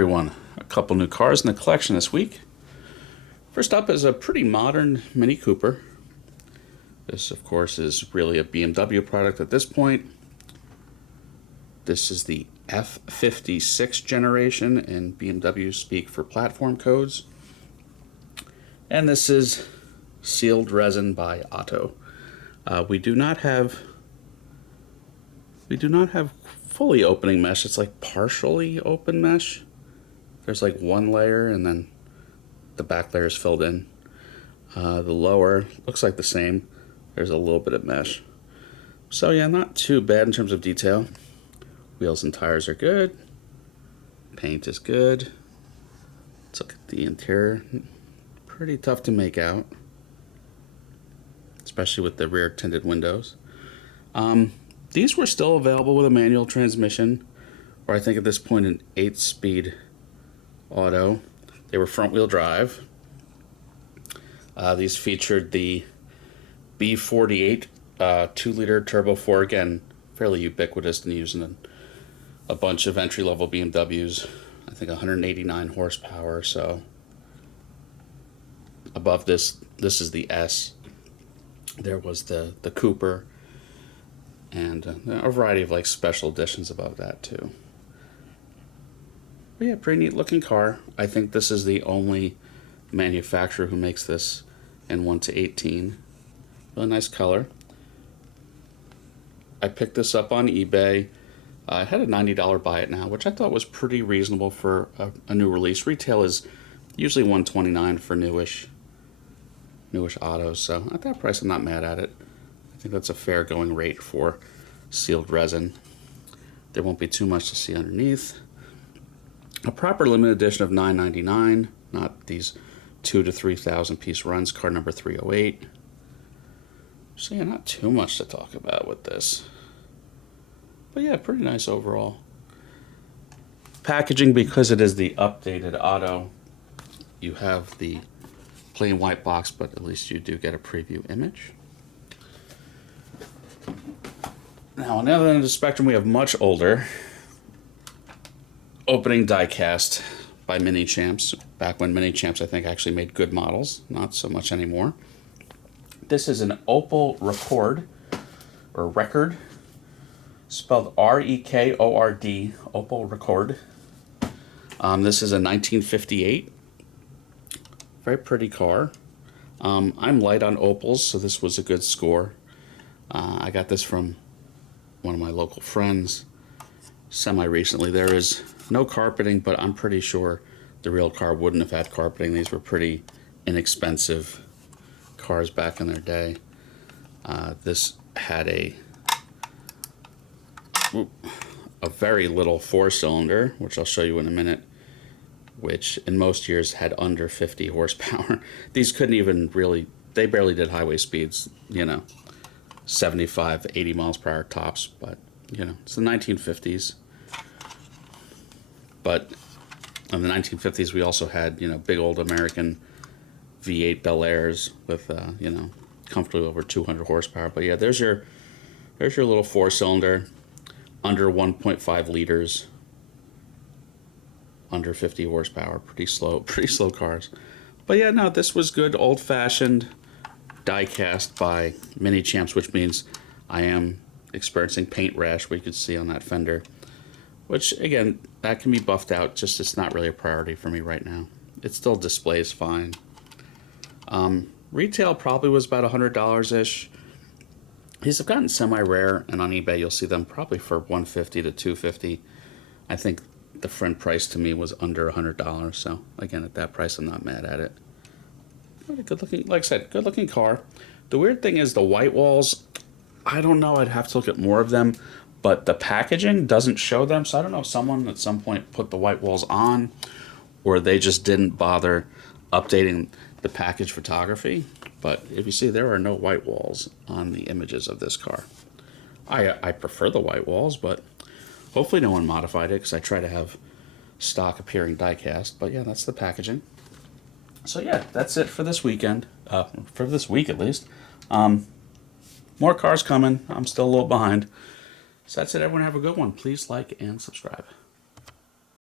Everyone, a couple new cars in the collection this week. First up is a pretty modern Mini Cooper. This, of course, is really a BMW product at this point. This is the F56 generation, and BMW speak for platform codes. And this is sealed resin by Otto. We do not have fully opening mesh. It's like partially open mesh. There's like one layer and then the back layer is filled in. The lower looks like the same. There's a little bit of mesh. So yeah, not too bad in terms of detail. Wheels and tires are good. Paint is good. Let's look at the interior. Pretty tough to make out, especially with the rear tinted windows. These were still available with a manual transmission, or I think at this point an 8-speed auto. They were front-wheel drive. These featured the B48 2-liter turbo 4, again, fairly ubiquitous and used in a bunch of entry-level BMWs. I think 189 horsepower, so above this is the S. There was the Cooper, and a variety of like special editions above that too. But yeah, pretty neat looking car. I think this is the only manufacturer who makes this in 1/18. Really nice color. I picked this up on eBay. I had a $90 buy it now, which I thought was pretty reasonable for a new release. Retail is usually $129 for newish autos, so at that price I'm not mad at it. I think that's a fair going rate for sealed resin. There won't be too much to see underneath. A proper limited edition of $9.99, not these 2,000 to 3,000 piece runs, car number 308. So yeah, not too much to talk about with this. But yeah, pretty nice overall. Packaging, because it is the updated auto, you have the plain white box, but at least you do get a preview image. Now, on the other end of the spectrum, we have much older opening diecast by Mini Champs. Back when Mini Champs, I think, actually made good models. Not so much anymore. This is an Opel Rekord, or Record, spelled R-E-K-O-R-D, Opel Rekord. This is a 1958. Very pretty car. I'm light on Opels, so this was a good score. I got this from one of my local friends semi-recently. There is no carpeting, but I'm pretty sure the real car wouldn't have had carpeting. These were pretty inexpensive cars back in their day. This had a very little 4-cylinder, which I'll show you in a minute, which in most years had under 50 horsepower. These couldn't even really, they barely did highway speeds, 75, 80 miles per hour tops, but, it's the 1950s. But in the 1950s, we also had, big old American V8 Bel Airs with, comfortably over 200 horsepower. But yeah, there's your little 4-cylinder, under 1.5 liters, under 50 horsepower. Pretty slow cars. But yeah, no, this was good old-fashioned diecast by Mini Champs, which means I am experiencing paint rash, we could see on that fender, which again, that can be buffed out, just it's not really a priority for me right now. It still displays fine. Retail probably was about $100-ish. These have gotten semi-rare, and on eBay you'll see them probably for $150 to $250. I think the friend price to me was under $100, so again, at that price I'm not mad at it. Really good looking, like I said, good looking car. The weird thing is the white walls, I don't know, I'd have to look at more of them, but the packaging doesn't show them, so I don't know if someone at some point put the white walls on, or they just didn't bother updating the package photography. But if you see, there are no white walls on the images of this car. I prefer the white walls, but hopefully no one modified it, because I try to have stock appearing diecast. But yeah, that's the packaging. So yeah, that's it for this weekend, for this week at least. More cars coming. I'm still a little behind. So that's it. Everyone have a good one. Please like and subscribe.